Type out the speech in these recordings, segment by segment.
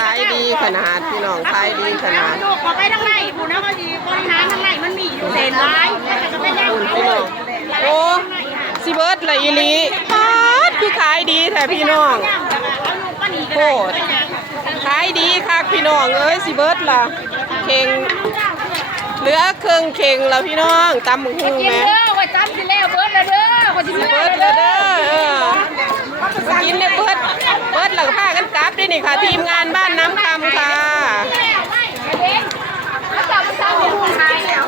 ขายดีขนาดพี่น้องขายดีขนาดลูกขอไปทางไหนผู้น้องก็ดีบริหารทางไหนมันมีอยู่เศษร้ายแต่ก็ไม่ได้คุณพี่น้องโอ้สิเบิร์ดเลยอีหลีปาดคือขายดีแท้พี่น้องเอาลูกป้าหนีก็โคได้ตรขายดีคักพี่น้องเอ้ยสิเบิร์ดล่ะเข่งเหลือเครื่องเข่งแล้วพี่น้องตำบักหุ่งกินแหม่ เด้อไว้จำสิแล้วเบิร์ดแล้วเด้อว่าสิ สิ เบิ เบิ ร์ ร์ ด ด แล้ แล้ว ว เด้ เด้ อ อเออกินเนี่ยเบิร์ดเบิร์ดหลังผ้ากันกลับด้วยนี่ค่ะ ทีมงานบ้านน้ำคำค่ะ เขาจับมันจับเป็นผู้ชายแล้ว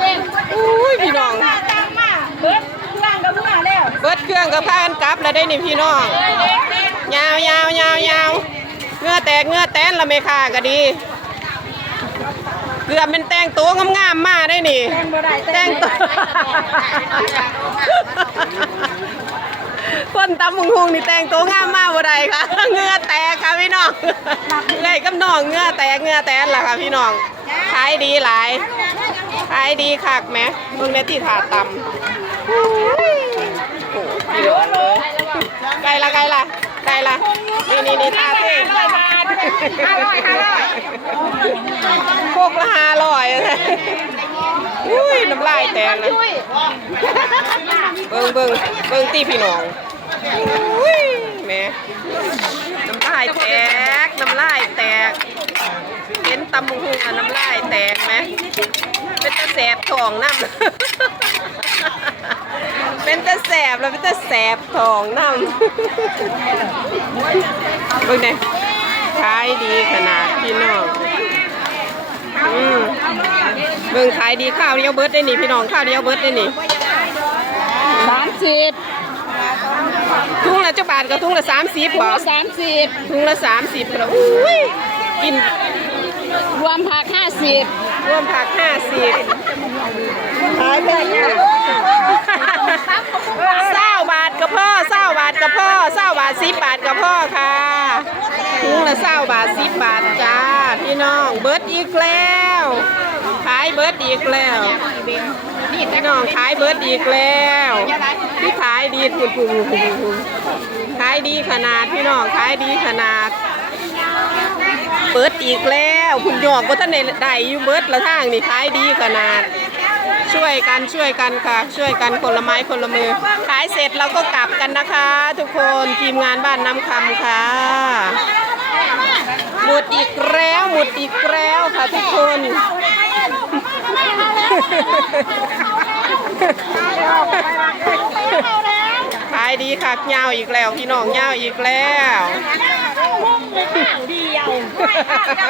เล่น อุ้ยพี่น้อง จังมาเบิร์ดเครื่องก็เมื่อแล้ว เบิดเครื่องกับผ้ากันกลับแล้วได้นี่พี่น้องยาวยาวยาวยาวเงื่อแตกเงื่อแตนละเมค่าก็ดี เกือบเป็นแต่งตัวงามๆมาได้นี่ แต่งตัวคนตำมุงหุงนี่แต่งตัวงามมากบ่ได้ค่ะเงื่อแตกค่ะพี่น้องเอ้ยกับน้องเงื่อแตกเงื่อแตนล่ะค่ะพี่น้องขายดีหลายขายดีคักแหมเบิ่งในที่ถาดตำโอ้โหพี่น้องเลย ไกลละไกลละไกลละนี่นี่นี่ทาเท่ห้าร้อยห้าร้อยโคกละห้าร้อยอุ้ยน้ำลายแตกนะเบิ่งเบิ่งเบิ่งตีพี่น้องอุ้ยแม่น้ำลายแตกน้ำลายแตกเห็นตำบักหุงอะน้ำลายแตกไหม เป็นตะแสบท้องน้ำเป็นตะแสบแล้วเป็นตะแสบท้องน้ำเบิ่งเนี่ยขายดีขนาดพี่น้องอืมเบิ่งขายดีข้าวเดียวเบิดได้นี่พี่น้องข้าวเดียวเบิดได้นี่สามสิบทุ่งละเจ้าบาทกับทุ่งละสามสิบบ่สามสิบทุ่งละสามสิบแล้วอุ้ยกินรวมผักห้าสิบ รวมผักห้าสิบขายแบบนี้เศร้าบาทกับพ่อเศร้าบาทกับพ่อเศร้าบาทสิบบาทกับพ่อค่ะทุ่งละเศร้าบาทสิบบาทจ้าพี่น้องเบิร์ดอีกแล้ว ขายเบิร์ดอีกแล้วพี่น้องขายเบิร์ดอีกแล้วที่ขายดีปุ่นปุ่นปุ่นปุ่นขายดีขนาดพี่น้องขายดีขนาด เบิดอีกแล้วคุณหยอกก็ท่านในไดอยู่เบิดละทางนี่ขายดีขนาด ช่วยกันช่วยกันค่ะ ช่วยกันคนละไม้คนละมือ ขายเสร็จเราก็กลับกันนะคะ ทุกคนทีมงานบ้านน้ำคำค่ะหมดอีกแล้วหมดอีกแล้วค่ะทุกคนขายดีค่ะยาอีกแล้วพี่น้องยาอีกแล้ว เดียว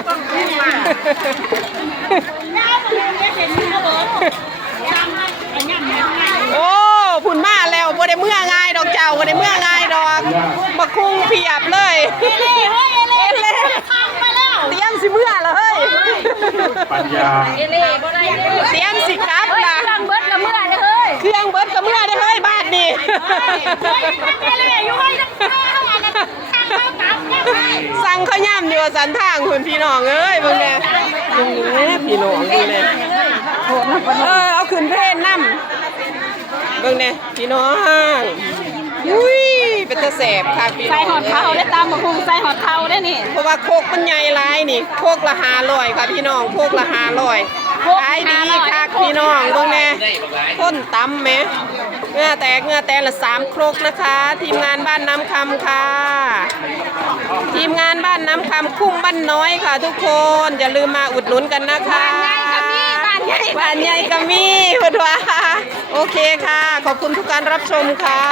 ต้องขึ้นมาเห็นมือเบิร์ดจำได้อันนี้มันง่ายโอ้ผุนมาแล้วบ่ได้เมื่อง่ายดอกเจ้าบ่ได้เมื่อง่ายดอกบักคุ้งเพียบเลยเฮ้ยเฮ้ยเอเล่ทำไปแล้วเตรียมสิเมื่อแล้วเฮ้ยปัญญาเอเล่บ่ได้เลยเตรียมสิกลับเฮ้ยล่ะเครื่องเบิร์ดกับเมื่อเลยเฮ้ยเครื่องเบิดก็เมื่อได้เฮ้ยบาทนี่ วย่ำอยู่ว่าสันทางคุณพี่น้องเอ้ยเบิ่งแน่เบิ่งแน่พี่น้องดูแน่เออเอาขึ้นเพลนนํเบิ่งแน่พี่น้องอุ้ยเป็นตะแสบค่ะพี่น้ใส่องหอดเท้าได้ตามมาคุงใส่หอดเท้าได้นี่เพราะว่าโคกมันใหญ่หลายนี่โคกละห้าร้อยค่ะพี่น้องโคกละห้าร้อย ขายดีค่ะพี่น้องเบิ่งแน่ต้นตำแหมเงื่อแตกเงื่อแตกละสามครกนะคะ ทีมงานบ้านน้ำคำค่ะ ทีมงานบ้านน้ำคำคุ้มบ้านน้อยค่ะ ทุกคนอย่าลืมมาอุดหนุนกันนะคะบ้านใหญ่กับมีบ้านใหญ่บ้านใหญ่ก็มีคุณว่าโอเคค่ะ ขอบคุณทุกการรับชมค่ะ